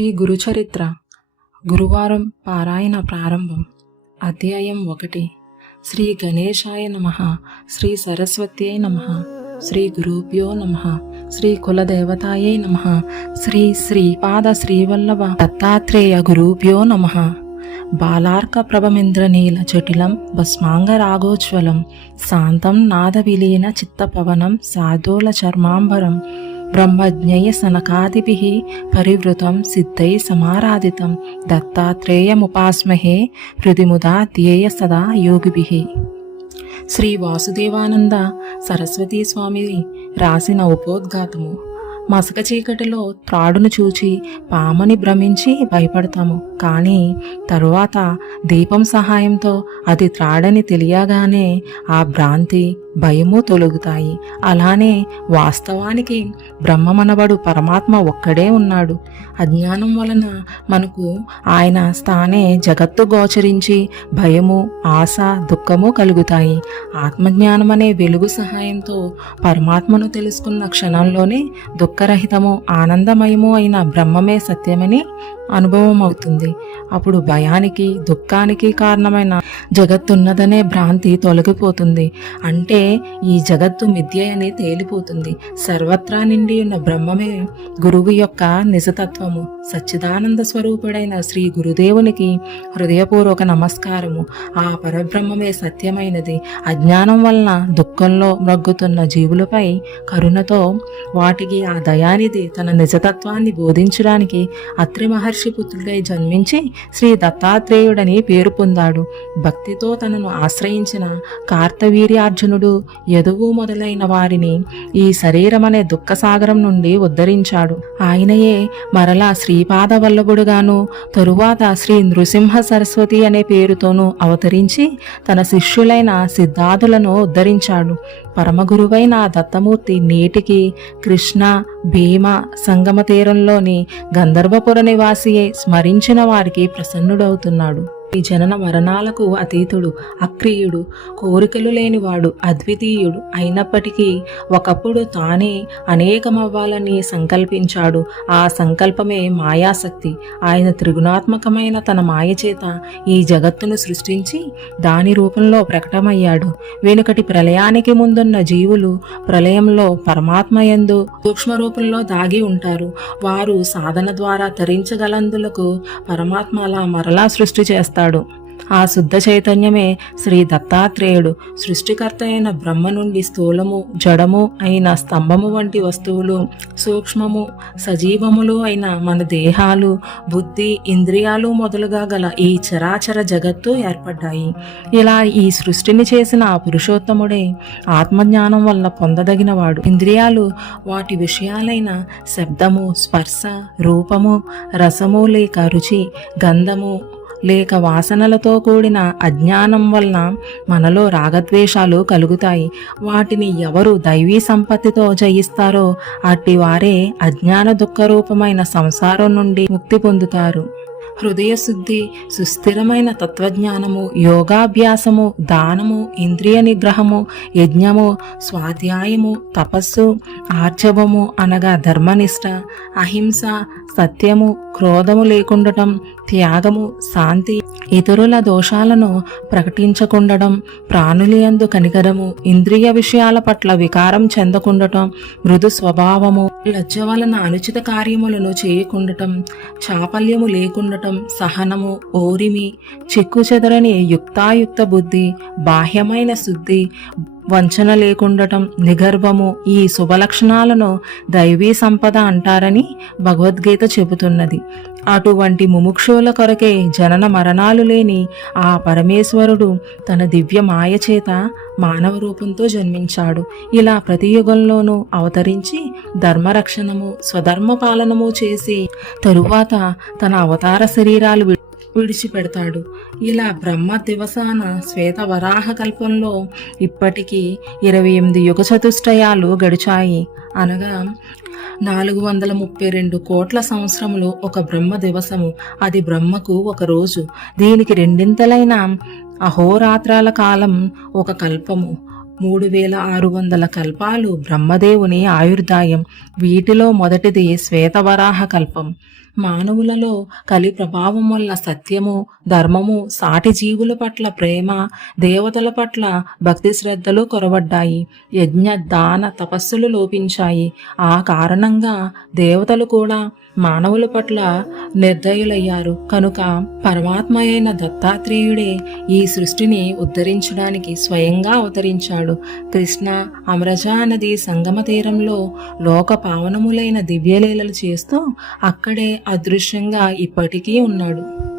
ఈ గురుచరిత్ర గురువారం పారాయణ ప్రారంభం. అధ్యాయం ఒకటి. శ్రీ గణేశాయ నమ. శ్రీ సరస్వత్యై నమ. శ్రీ గురుభ్యో నమ. శ్రీ కులదేవతాయై నమ. శ్రీ శ్రీపాద శ్రీవల్లభ దత్తాత్రేయ గురుభ్యో నమ. బాలార్క ప్రభమింద్రనీల జటిలం భస్మాంగరాగోజ్వలం శాంతం నాదవిలీన చిత్తపవనం సాధూల చర్మాంబరం. బ్రహ్మజ్ఞయ సనకాదిభి పరివృతం సిద్ధై సమారాధితం దత్తాత్రేయముపాస్మహే హృదిముదా ధ్యేయ సదా యోగిభి శ్రీ వాసుదేవానంద సరస్వతీ స్వామి రాసిన ఉపోద్ఘాతము మసక చీకటిలో త్రాడును చూచి పామని భ్రమించి భయపడతాము. కానీ తరువాత దీపం సహాయంతో అది త్రాడని తెలియగానే ఆ భ్రాంతి భయము తొలుగుతాయి. అలానే వాస్తవానికి బ్రహ్మమనబడు పరమాత్మ ఒక్కడే ఉన్నాడు. అజ్ఞానం వలన మనకు ఆయన స్థానే జగత్తు గోచరించి భయము ఆశ దుఃఖము కలుగుతాయి. ఆత్మజ్ఞానం అనే వెలుగు సహాయంతో పరమాత్మను తెలుసుకున్న క్షణంలోనే దుఃఖరహితము ఆనందమయము అయిన బ్రహ్మమే సత్యమని అనుభవం అవుతుంది అప్పుడు భయానికి దుఃఖానికి కారణమైన జగత్తున్నదనే భ్రాంతి తొలగిపోతుంది. అంటే ఈ జగత్తు మిథ్య అని తేలిపోతుంది. సర్వత్రా నిండి ఉన్న బ్రహ్మమే గురువు యొక్క నిజతత్వం. స్వరూపము సచ్చిదానంద స్వరూపుడైన శ్రీ గురుదేవునికి హృదయపూర్వక నమస్కారము. ఆ పరబ్రహ్మమే సత్యమైనది. అజ్ఞానం వలన దుఃఖంలో మ్రగ్గుతున్న జీవులపై కరుణతో వాటికి ఆ దయానిధి తన నిజతత్వాన్ని బోధించడానికి అత్రి మహర్షి పుత్రుడై జన్మించి శ్రీ దత్తాత్రేయుడని పేరు పొందాడు. భక్తితో తనను ఆశ్రయించిన కార్తవీర్యార్జునుడు యదువు మొదలైన వారిని ఈ శరీరం అనే దుఃఖసాగరం నుండి ఉద్ధరించాడు. ఆయనయే మర మరలా శ్రీపాద వల్లభుడుగాను తరువాత శ్రీ నృసింహ సరస్వతి అనే పేరుతోనూ అవతరించి తన శిష్యులైన సిద్ధార్థులను ఉద్ధరించాడు. పరమగురువైన దత్తమూర్తి నేటికి కృష్ణ భీమ సంగమ తీరంలోని గంధర్వపుర నివాసియే స్మరించిన వారికి ప్రసన్నుడవుతున్నాడు. ఈ జనన మరణాలకు అతీతుడు అక్రియుడు కోరికలు లేనివాడు అద్వితీయుడు అయినప్పటికీ ఒకప్పుడు తానే అనేకమవ్వాలని సంకల్పించాడు. ఆ సంకల్పమే మాయాశక్తి. ఆయన త్రిగుణాత్మకమైన తన మాయ చేత ఈ జగత్తును సృష్టించి దాని రూపంలో ప్రకటమయ్యాడు. వెనుకటి ప్రళయానికి ముందున్న జీవులు ప్రళయంలో పరమాత్మయందు సూక్ష్మ రూపంలో దాగి ఉంటారు. వారు సాధన ద్వారా తరించగలందులకు పరమాత్మ అలా మరలా సృష్టి చేస్తారు. చేస్తాడు. ఆ శుద్ధ చైతన్యమే శ్రీ దత్తాత్రేయుడు సృష్టికర్త అయిన బ్రహ్మ నుండి స్థూలము జడము అయిన స్తంభము వంటి వస్తువులు సూక్ష్మము సజీవములు అయిన మన దేహాలు బుద్ధి ఇంద్రియాలు మొదలుగా గల ఈ చరాచర జగత్తు ఏర్పడ్డాయి. ఇలా ఈ సృష్టిని చేసిన ఆ పురుషోత్తముడే ఆత్మజ్ఞానం వల్ల పొందదగినవాడు. ఇంద్రియాలు వాటి విషయాలైన శబ్దము స్పర్శ రూపము రసము లేక రుచి గంధము లేక వాసనలతో కూడిన అజ్ఞానం వలన మనలో రాగద్వేషాలు కలుగుతాయి. వాటిని ఎవరు దైవీ సంపత్తితో జయిస్తారో అట్టి వారే అజ్ఞాన దుఃఖరూపమైన సంసారం నుండి ముక్తి పొందుతారు. హృదయ శుద్ధి సుస్థిరమైన తత్వజ్ఞానము యోగాభ్యాసము దానము ఇంద్రియ నిగ్రహము యజ్ఞము స్వాధ్యాయము తపస్సు ఆర్జవము అనగా ధర్మనిష్ట అహింస సత్యము క్రోధము లేకుండటం త్యాగము శాంతి ఇతరుల దోషాలను ప్రకటించకుండటం ప్రాణులియందు కనికరము ఇంద్రియ విషయాల పట్ల వికారం చెందకుండటం మృదు స్వభావము లజ్జ వలన అనుచిత కార్యములను చేయకుండటం చాపల్యము లేకుండటం సహనము ఓరిమి చెక్కు చెదరని యుక్తాయుక్త బుద్ధి బాహ్యమైన శుద్ధి వంచన లేకుండటం నిగర్భము ఈ శుభలక్షణాలను దైవీ సంపద అంటారని భగవద్గీత చెబుతున్నది. అటువంటి ముముక్షువుల కొరకే జనన మరణాలు లేని ఆ పరమేశ్వరుడు తన దివ్య మాయ చేత మానవ రూపంతో జన్మించాడు. ఇలా ప్రతి యుగంలోనూ అవతరించి ధర్మరక్షణము స్వధర్మ పాలనము చేసి తరువాత తన అవతార శరీరాలు వి- విడిచిపెడతాడు. ఇలా బ్రహ్మ దివసాన శ్వేత వరాహ కల్పంలో ఇప్పటికీ ఇరవై ఎనిమిది యుగ చతుష్టయాలు గడిచాయి. అనగా నాలుగు వందల ముప్పై రెండు కోట్ల సంవత్సరములు ఒక బ్రహ్మ దివసము. అది బ్రహ్మకు ఒక రోజు. దీనికి రెండింతలైన అహోరాత్రాల కాలం ఒక కల్పము. మూడు వేల ఆరు వందల కల్పాలు బ్రహ్మదేవుని ఆయుర్దాయం. వీటిలో మొదటిది శ్వేతవరాహ కల్పం. మానవులలో కలి ప్రభావం వల్ల సత్యము ధర్మము సాటి జీవుల పట్ల ప్రేమ దేవతల పట్ల భక్తి శ్రద్ధలు కొరవడ్డాయి యజ్ఞ దాన తపస్సులు లోపించాయి. ఆ కారణంగా దేవతలు కూడా మానవుల పట్ల నిర్దయులయ్యారు. కనుక పరమాత్మ అయిన దత్తాత్రేయుడే ఈ సృష్టిని ఉద్ధరించడానికి స్వయంగా అవతరించాడు. కృష్ణ అమరజా నది సంగమ తీరంలో లోక పావనములైన దివ్యలీలలు చేస్తూ అక్కడే అదృశ్యంగా ఇప్పటికీ ఉన్నాడు.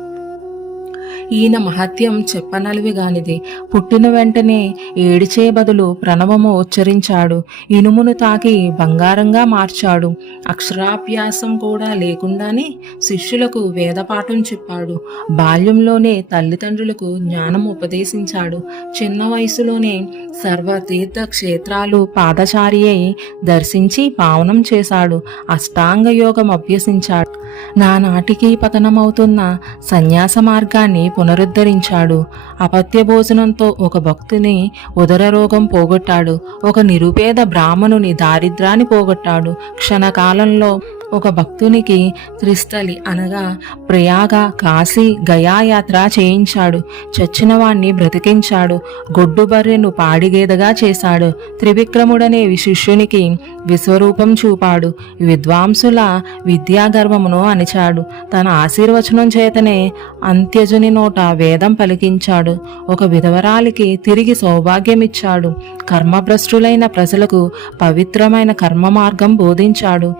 ఈయన మహత్యం చెప్పనలివిగానిది పుట్టిన వెంటనే ఏడిచే బదులు ప్రణవము ఉచ్చరించాడు. ఇనుమును తాకి బంగారంగా మార్చాడు. అక్షరాభ్యాసం కూడా లేకుండానే శిష్యులకు వేదపాఠం చెప్పాడు. బాల్యంలోనే తల్లిదండ్రులకు జ్ఞానం ఉపదేశించాడు. చిన్న వయసులోనే సర్వతీర్థ క్షేత్రాలు పాదచారి అయి దర్శించి పావనం చేశాడు. అష్టాంగ యోగం అభ్యసించాడు. నానాటికి పతనమవుతున్న సన్యాస మార్గాన్ని పునరుద్ధరించాడు. అపత్య భోజనంతో ఒక భక్తుని ఉదర రోగం పోగొట్టాడు. ఒక నిరుపేద బ్రాహ్మణుని దారిద్రాన్ని పోగొట్టాడు. క్షణకాలంలో ఒక భక్తునికి త్రిస్థలి అనగా ప్రయాగ కాశీ గయాయాత్ర చేయించాడు. చచ్చినవాణ్ణి బ్రతికించాడు. గొడ్డు బర్రెను పాడిగేదగా చేశాడు. త్రివిక్రముడనే శిష్యునికి విశ్వరూపం చూపాడు. విద్వాంసుల విద్యాగర్వమును అణిచాడు. తన ఆశీర్వచనం చేతనే అంత్యజుని నోట వేదం పలికించాడు. ఒక విధవరాలికి తిరిగి సౌభాగ్యమిచ్చాడు. కర్మభ్రష్టులైన ప్రజలకు పవిత్రమైన కర్మ మార్గం బోధించాడు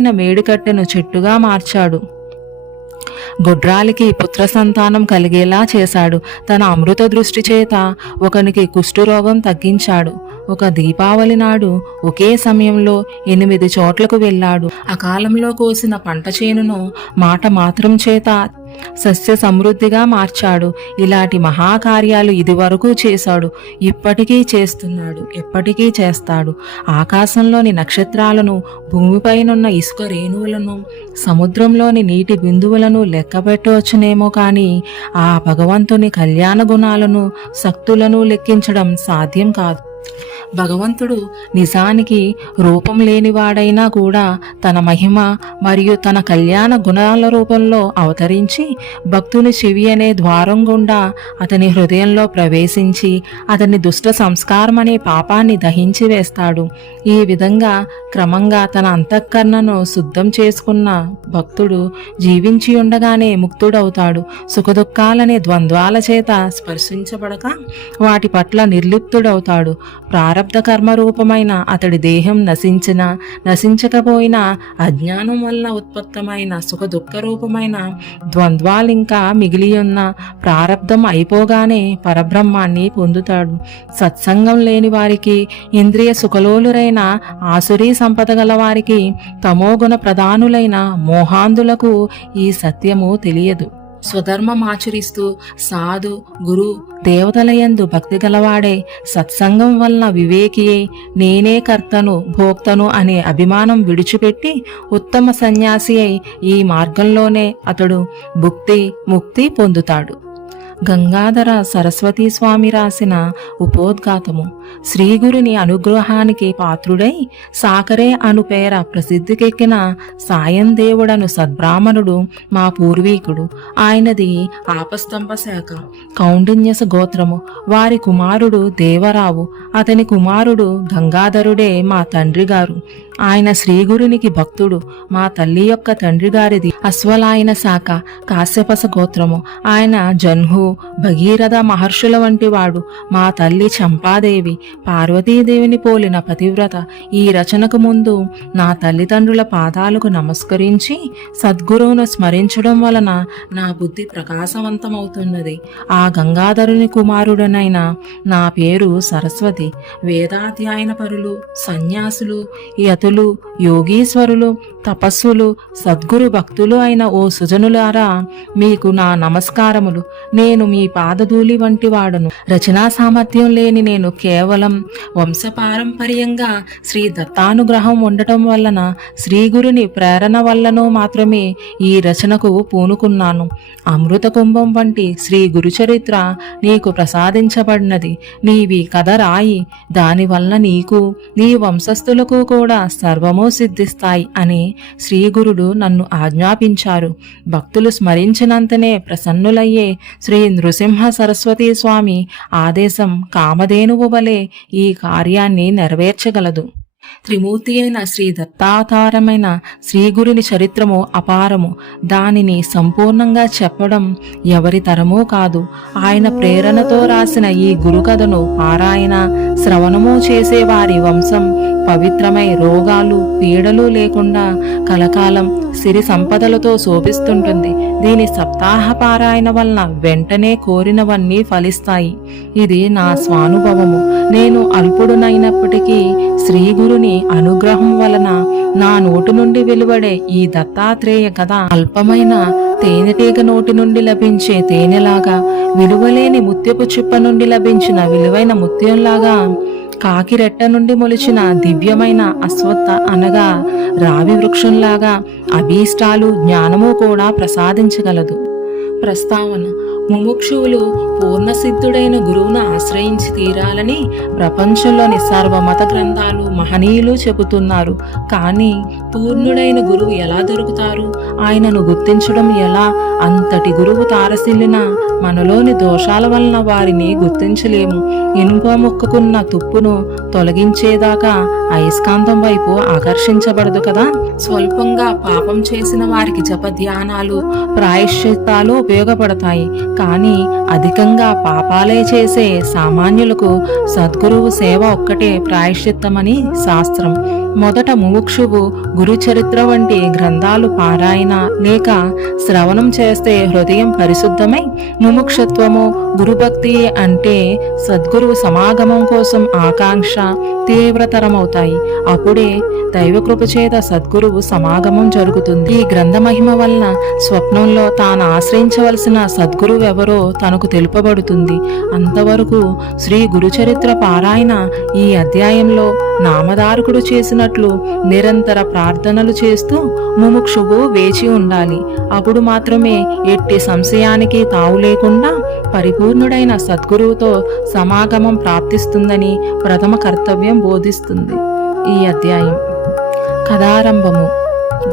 ఎండిపోయిన మేడికట్టెను చెట్టుగా మార్చాడు. గుడ్రాలికి పుత్ర సంతానం కలిగేలా చేశాడు. తన అమృత దృష్టి చేత ఒకనికి కుష్ఠరోగం తగ్గించాడు. ఒక దీపావళి నాడు ఒకే సమయంలో ఎనిమిది చోట్లకు వెళ్ళాడు. అకాలంలో కోసిన పంట చేనును మాట మాత్రం చేత సస్య సమృద్ధిగా మార్చాడు. ఇలాంటి మహాకార్యాలు ఇదివరకు చేశాడు. ఇప్పటికీ చేస్తున్నాడు. ఎప్పటికీ చేస్తాడు. ఆకాశంలోని నక్షత్రాలను భూమిపైనున్న ఇసుక రేణువులను సముద్రంలోని నీటి బిందువులను లెక్కపెట్టవచ్చునేమో కానీ ఆ భగవంతుని కళ్యాణ గుణాలను శక్తులను లెక్కించడం సాధ్యం కాదు. భగవంతుడు నిజానికి రూపం లేనివాడైనా కూడా తన మహిమ మరియు తన కళ్యాణ గుణాల రూపంలో అవతరించి భక్తుని చెవి అనే ద్వారం గుండా అతని హృదయంలో ప్రవేశించి అతని దుష్ట సంస్కారం అనే పాపాన్ని దహించి వేస్తాడు. ఈ విధంగా క్రమంగా తన అంతఃకరణను శుద్ధం చేసుకున్న భక్తుడు జీవించి ఉండగానే ముక్తుడవుతాడు. సుఖదుఖాలనే ద్వంద్వాల చేత స్పర్శించబడక వాటి పట్ల నిర్లిప్తుడవుతాడు. ప్రారంధ ప్రారబ్ధ కర్మ రూపమైన అతడి దేహం నశించిన నశించకపోయినా అజ్ఞానం వల్ల ఉత్పత్తమైన సుఖ దుఃఖ రూపమైన ద్వంద్వాలింకా మిగిలి ఉన్న ప్రారబ్ధం అయిపోగానే పరబ్రహ్మాన్ని పొందుతాడు. సత్సంగం లేని వారికి ఇంద్రియ సుఖలోలురైన ఆసురీ సంపద గల వారికి తమోగుణ ప్రధానులైన మోహాంధులకు ఈ సత్యము తెలియదు. స్వధర్మం ఆచరిస్తూ సాధు గురు దేవతలయందు భక్తి గలవాడే సత్సంగం వలన వివేకియే నేనే కర్తను భోక్తను అనే అభిమానం విడిచిపెట్టి ఉత్తమ సన్యాసి అయి ఈ మార్గంలోనే అతడు భుక్తి ముక్తి పొందుతాడు. గంగాధర సరస్వతీ స్వామి రాసిన ఉపోద్ఘాతము. శ్రీగురుని అనుగ్రహానికి పాత్రుడై సాకరే అను పేర ప్రసిద్ధికెక్కిన సాయం దేవుడను సద్బ్రాహ్మణుడు మా పూర్వీకుడు. ఆయనది ఆపస్తంభ శాఖ. కౌండిన్యస గోత్రము. వారి కుమారుడు దేవరావు. అతని కుమారుడు గంగాధరుడే మా తండ్రి గారు ఆయన శ్రీగురునికి భక్తుడు. మా తల్లి యొక్క తండ్రి గారిది అశ్వలాయన శాఖ కాశ్యపస గోత్రము. ఆయన జన్హు భగీరథ మహర్షుల వంటి వాడు. మా తల్లి చంపాదేవి పార్వతీదేవిని పోలిన పతివ్రత ఈ రచనకు ముందు నా తల్లిదండ్రుల పాదాలకు నమస్కరించి సద్గురువును స్మరించడం వలన నా బుద్ధి ప్రకాశవంతమవుతున్నది. ఆ గంగాధరుని కుమారుడనైన నా పేరు సరస్వతి. వేదాధ్యాయన పరులు సన్యాసులు యతులు యోగీశ్వరులు తపస్సులు సద్గురు భక్తులు అయిన ఓ సుజనులారా మీకు నా నమస్కారములు. నేను నేను మీ పాదధూళి వంటి వాడను. రచనా సామర్థ్యం లేని నేను కేవలం వంశపారంపర్యంగా శ్రీ దత్తానుగ్రహం ఉండటం వలన శ్రీగురుని ప్రేరణ వల్లనో మాత్రమే ఈ రచనకు పూనుకున్నాను. అమృత కుంభం వంటి శ్రీ గురుచరిత్ర నీకు ప్రసాదించబడినది. నీవి కథ రాయి దానివల్ల నీకు నీ వంశస్థులకు కూడా సర్వము సిద్ధిస్తాయి అని శ్రీగురుడు నన్ను ఆజ్ఞాపించారు. భక్తులు స్మరించినంతనే ప్రసన్నులయ్యే శ్రీ నృసింహ సరస్వతీ స్వామి ఆదేశం కామధేనువు వలె ఈ కార్యాన్ని నెరవేర్చగలదు. త్రిమూర్తి అయిన శ్రీ దత్తావతారమైన శ్రీగురుని చరిత్రము అపారము. దానిని సంపూర్ణంగా చెప్పడం ఎవరి తరమూ కాదు. ఆయన ప్రేరణతో రాసిన ఈ గురుకథను పారాయణ శ్రవణము చేసే వారి వంశం పవిత్రమై రోగాలు పీడలు లేకుండా కలకాలం సిరి సంపదలతో శోభిస్తుంటుంది. దీని సప్తాహ పారాయణ వలన వెంటనే కోరినవన్నీ ఫలిస్తాయి. ఇది నా స్వానుభవము. నేను అల్పుడునైనప్పటికీ దేవుని అనుగ్రహం వలన నా నోటి నుండి వెలువడే ఈ దత్తాత్రేయ కథ అల్పమైన తేనెటీగ నోటి నుండి లభించే తేనెలాగా విలువలేని ముత్యపు చిప్ప నుండి లభించిన విలువైన ముత్యంలాగా కాకిరెట్ట నుండి మొలిచిన దివ్యమైన అశ్వత్థ అనగా రావి వృక్షంలాగా అభీష్టాలు జ్ఞానము కూడా ప్రసాదించగలదు. ప్రస్తావన ముముక్షువులు పూర్ణసిద్ధుడైన గురువును ఆశ్రయించి తీరాలని ప్రపంచంలోని సర్వమత గ్రంథాలు మహనీయులు చెబుతున్నారు. కానీ పూర్ణుడైన గురువు ఎలా దొరుకుతారు? ఆయనను గుర్తించడం ఎలా? అంతటి గురువు తారసిల్లిన మనలోని దోషాల వలన వారిని గుర్తించలేము. ఇనుప మొక్కుకున్న తుప్పును తొలగించేదాకా అయస్కాంతం వైపు ఆకర్షించబడదు కదా? స్వల్పంగా పాపం చేసిన వారికి జప ధ్యానాలు ప్రాయశ్చిత్తాలు ఉపయోగపడతాయి. కానీ అధికంగా పాపాలే చేసే సామాన్యులకు సద్గురువు సేవ ఒక్కటే ప్రాయశ్చిత్తమని శాస్త్రం. మొదట ముముక్షువు గురుచరిత్ర వంటి గ్రంథాలు పారాయణ లేక శ్రవణం చేస్తే హృదయం పరిశుద్ధమై ముముక్షత్వము గురుభక్తి అంటే సద్గురువు సమాగమం కోసం ఆకాంక్ష తీవ్రతరమవుతాయి. అప్పుడే దైవకృప చేత సద్గురువు సమాగమం జరుగుతుంది. ఈ గ్రంథ మహిమ వలన స్వప్నంలో తాను ఆశ్రయించవలసిన సద్గురువు ఎవరో తనకు తెలుపబడుతుంది. అంతవరకు శ్రీ గురుచరిత్ర పారాయణ ఈ అధ్యాయంలో నామధారకుడు చేసినట్లు నిరంతర ప్రార్థనలు చేస్తూ ముముక్షువు వేచి ఉండాలి. అప్పుడు మాత్రమే ఎట్టి సంశయానికి తావు లేకుండా పరిపూర్ణుడైన సద్గురువుతో సమాగమం ప్రాప్తిస్తుందని ప్రథమ కర్తవ్యం బోధిస్తుంది. ఈ అధ్యాయం. కథారంభము.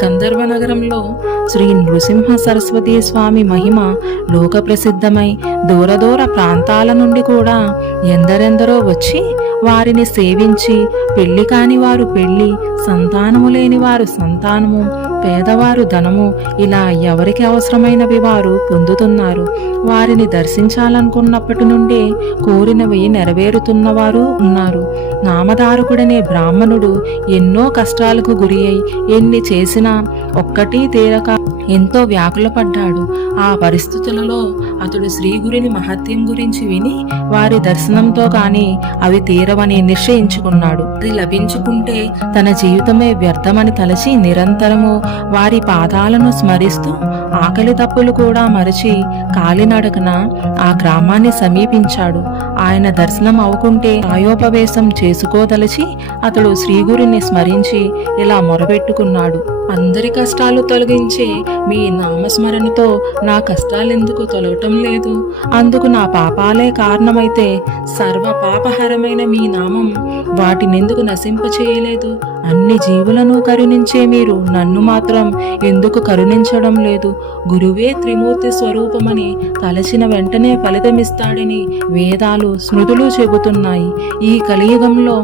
గంధర్వ నగరంలో శ్రీ నృసింహ సరస్వతీ స్వామి మహిమ లోక ప్రసిద్ధమై దూరదూర ప్రాంతాల నుండి కూడా ఎందరెందరో వచ్చి వారిని సేవించి పెళ్ళి కాని వారు పెళ్ళి సంతానము లేని వారు సంతానము పేదవారు ధనము ఇలా ఎవరికి అవసరమైనవి వారు పొందుతున్నారు. వారిని దర్శించాలనుకున్నప్పటి నుండే కోరినవి నెరవేరుతున్నవారు ఉన్నారు. నామధారకుడనే బ్రాహ్మణుడు ఎన్నో కష్టాలకు గురి అయి ఎన్ని చేసినా ఒక్కటి తీరక ఎంతో వ్యాకులపడ్డాడు. ఆ పరిస్థితులలో అతడు శ్రీగురిని మహత్యం గురించి విని వారి దర్శనంతో కాని అవి తీరవని నిశ్చయించుకున్నాడు. అది లభించుకుంటే తన జీవితమే వ్యర్థమని తలచి నిరంతరము వారి పాదాలను స్మరిస్తూ ఆకలి తప్పులు కూడా మరచి కాలినడకన ఆ గ్రామాన్ని సమీపించాడు. ఆయన దర్శనం అవ్వకుంటే ఆయోపవేశం చేసుకోదలచి అతడు శ్రీగురిని స్మరించి ఇలా మొరపెట్టుకున్నాడు. అందరి కష్టాలు తొలగించే మీ నామస్మరణతో నా కష్టాలెందుకు తొలగటం లేదు. అందుకు నా పాపాలే కారణమైతే సర్వ పాపహరమైన మీ నామం వాటినెందుకు నశింపచేయలేదు? అన్ని జీవులను కరుణించే మీరు నన్ను మాత్రం ఎందుకు కరుణించడం లేదు? గురువే త్రిమూర్తి స్వరూపమని తలచిన వెంటనే ఫలితమిస్తాడని వేదాలు స్మృతులు చెబుతున్నాయి. ఈ కలియుగంలో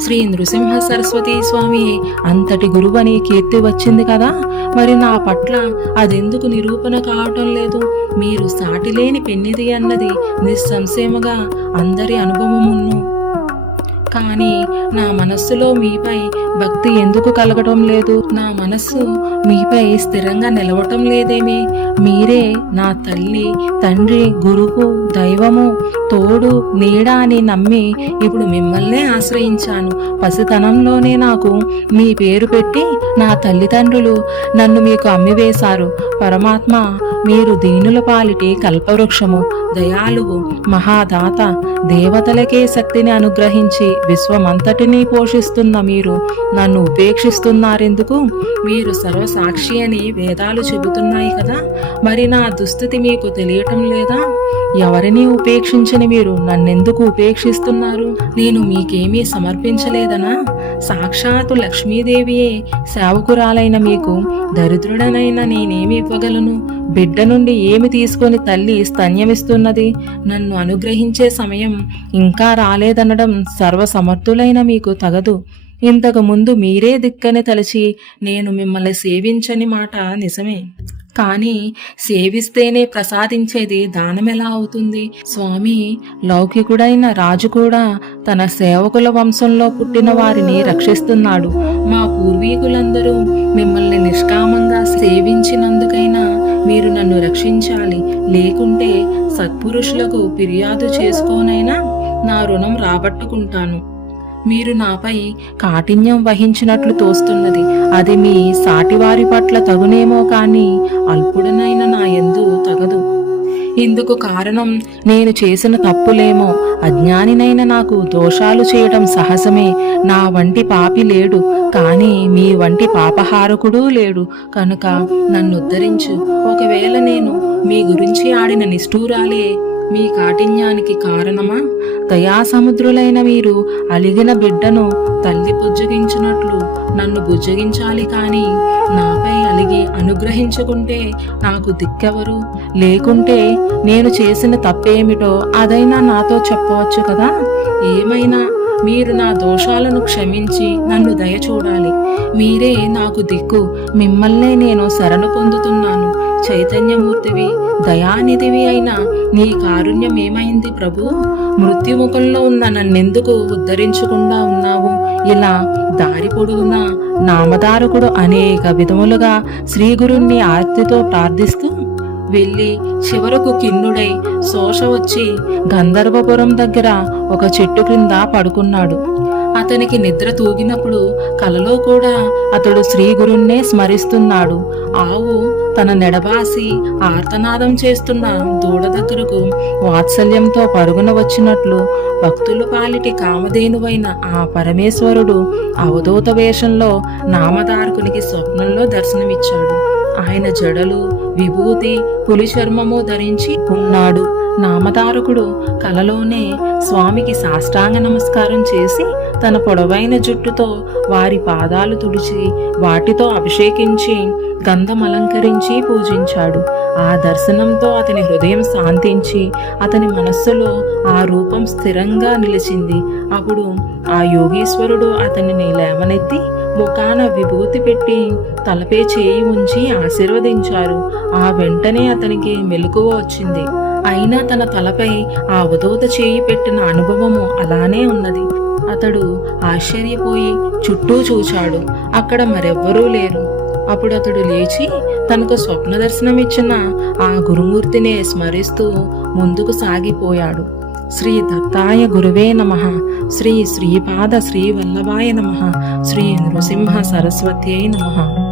శ్రీ నృసింహ సరస్వతి స్వామి అంతటి గురువని కీర్తి వచ్చింది కదా? మరి నా పట్ల అదెందుకు నిరూపణ కావటం లేదు? మీరు సాటిలేని పెన్నిది అన్నది నిస్సంశయముగా అందరి అనుభవమును కానీ నా మనస్సులో మీపై భక్తి ఎందుకు కలగటం లేదు? నా మనస్సు మీపై స్థిరంగా నిలవటం లేదేమి? మీరే నా తల్లి తండ్రి గురువు దైవము తోడు నీడ అని నమ్మి ఇప్పుడు మిమ్మల్నే ఆశ్రయించాను. పసితనంలోనే నాకు మీ పేరు పెట్టి నా తల్లిదండ్రులు నన్ను మీకు అమ్మివేశారు పరమాత్మ మీరు దీనుల పాలిటి కల్పవృక్షము దయాళువు మహాదాత దేవతలకే శక్తిని అనుగ్రహించి విశ్వమంతటినీ పోషిస్తున్న మీరు నన్ను ఉపేక్షిస్తున్నారెందుకు? మీరు సర్వసాక్షి అని వేదాలు చెబుతున్నాయి కదా మరి నా దుస్థితి మీకు తెలియటం లేదా? ఎవరిని ఉపేక్షించని మీరు నన్నెందుకు ఉపేక్షిస్తున్నారు? నేను మీకేమీ సమర్పించలేదనా? సాక్షాత్తు లక్ష్మీదేవియే సేవకురాలైన మీకు దరిద్రుడనైన నేనేమి ఇవ్వగలను? బిడ్డ నుండి ఏమి తీసుకొని తల్లి స్తన్యమిస్తున్నది? నన్ను అనుగ్రహించే సమయం ఇంకా రాలేదనడం సర్వసమర్థులైన మీకు తగదు. ఇంతకు ముందు మీరే దిక్కని తలచి నేను మిమ్మల్ని సేవించని మాట నిజమే. కానీ సేవిస్తేనే ప్రసాదించేది దానమెలా అవుతుంది? స్వామి లౌకికుడైన రాజు కూడా తన సేవకుల వంశంలో పుట్టిన వారిని రక్షిస్తున్నాడు. మా పూర్వీకులందరూ మిమ్మల్ని నిష్కామంగా సేవించినందుకైనా మీరు నన్ను రక్షించాలి. లేకుంటే సత్పురుషులకు ఫిర్యాదు చేసుకోనైనా నా రుణం రాబట్టుకుంటాను. మీరు నాపై కాఠిన్యం వహించినట్లు తోస్తున్నది. అది మీ సాటివారి పట్ల తగునేమో కానీ అల్పుడనైన నా ఎందు తగదు. ఇందుకు కారణం నేను చేసిన తప్పులేమో. అజ్ఞానినైన నాకు దోషాలు చేయడం సహజమే. నా వంటి పాపి లేడు కానీ మీ వంటి పాపహారకుడూ లేడు. కనుక నన్ను ఉద్ధరించు ఒకవేళ నేను మీ గురించి ఆడిన నిష్ఠూరాలే మీ కాఠిన్యానికి కారణమా? దయాసముద్రులైన మీరు అలిగిన బిడ్డను తల్లి బుజ్జగించినట్లు నన్ను బుజ్జగించాలి కానీ నాపై అలిగి అనుగ్రహించుకుంటే నాకు దిక్కెవరు? లేకుంటే నేను చేసిన తప్పేమిటో అదైనా నాతో చెప్పవచ్చు కదా? ఏమైనా మీరు నా దోషాలను క్షమించి నన్ను దయ చూడాలి మీరే నాకు దిక్కు. మిమ్మల్నే నేను శరణు పొందుతున్నాను. చైతన్యమూర్తివి దయానిధివి అయిన నీ కారుణ్యం ఏమైంది ప్రభు? మృత్యుముఖంలో ఉన్న నన్నెందుకు ఉద్ధరించకుండా ఉన్నావు? ఇలా దారి పొడుగున నామధారకుడు అనేక విధములుగా శ్రీగురుణ్ణి ఆర్తితో ప్రార్థిస్తూ వెళ్ళి చివరకు కిన్నుడై శోష వచ్చి గంధర్వపురం దగ్గర ఒక చెట్టు క్రింద పడుకున్నాడు. అతనికి నిద్ర తూగినప్పుడు కలలో కూడా అతడు శ్రీ గురుణ్ణే స్మరిస్తున్నాడు. ఆవు తన నెడబాసి ఆర్తనాదం చేస్తున్న దూడ దగ్గరకు వాత్సల్యంతో పరుగున వచ్చినట్లు భక్తులు పాలిటి కామధేనువైన ఆ పరమేశ్వరుడు అవధూత వేషంలో నామధారకునికి స్వప్నంలో దర్శనమిచ్చాడు. ఆయన జడలు విభూతి పులి చర్మము ధరించి ఉన్నాడు. నామధారకుడు కలలోనే స్వామికి సాష్టాంగ నమస్కారం చేసి తన పొడవైన జుట్టుతో వారి పాదాలు తుడిచి వాటితో అభిషేకించి గంధం అలంకరించి పూజించాడు. ఆ దర్శనంతో అతని హృదయం శాంతించి అతని మనస్సులో ఆ రూపం స్థిరంగా నిలిచింది. అప్పుడు ఆ యోగీశ్వరుడు అతనిని లేవనెత్తి ముఖాన విభూతి పెట్టి తలపై చేయి ఉంచి ఆశీర్వదించారు. ఆ వెంటనే అతనికి మెలకువ వచ్చింది. అయినా తన తలపై ఆ ఉదోత చేయి పెట్టిన అనుభవము అలానే ఉన్నది. అతడు ఆశ్చర్యపోయి చుట్టూ చూచాడు. అక్కడ మరెవ్వరూ లేరు. అప్పుడు అతడు లేచి తనకు స్వప్న దర్శనం ఇచ్చిన ఆ గురుమూర్తినే స్మరిస్తూ ముందుకు సాగిపోయాడు. శ్రీ దత్తాయ గురువే నమ. శ్రీ శ్రీపాద శ్రీ వల్లభాయ నమ. శ్రీ నృసింహ సరస్వత్యై నమ.